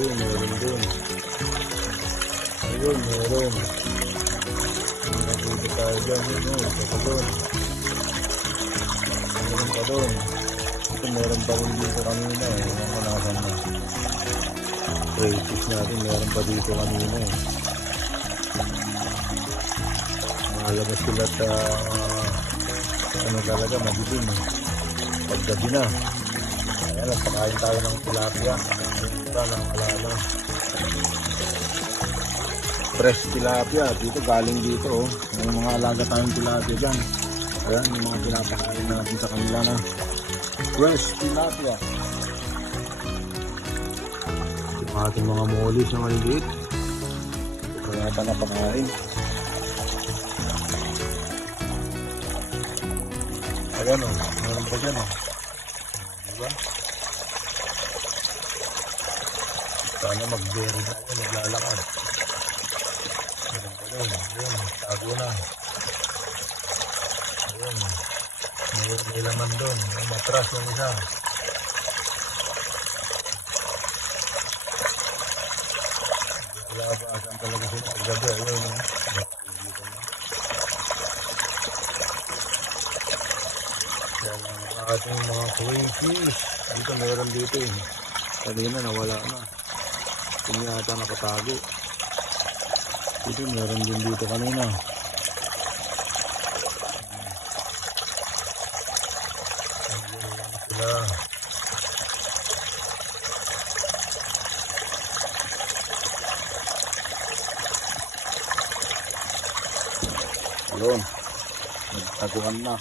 Ayun, meron din. Ayun, meron. Nakapito tayo dyan. Yun, no? Ito pa doon. Meron pa doon. Ito, meron pa rin dito kanina eh. Yung kanasan na. Practice natin, meron pa dito kanina eh. Malabas sila sa ano talaga, madilim eh. Paggabi na. Ayan, nagpakain tayo ng tilapia. Ito ng alala. Fresh tilapia. Dito, galing dito oh. May mga alaga tayong tilapia dyan. Ayan, yung mga pinapakain natin sa kanila na fresh tilapia. Yung ating mga molis na maliliit. Ito yata na pakain. Ayan o, meron pa dyan o. Diba? Sana mag-berry na ako, naglalakad. Meron pa dyan, ayun, tago na. Ayun, may laman doon, may matras yung isa. Labasan talaga sila paggabi, ayun o. Yan ang ating mga crayfish. Dito meron dito eh. Kanina nawala na. Hindi yata nakatago. Dito meron din dito kanina. Sila. Ayun. Nagtaguan na.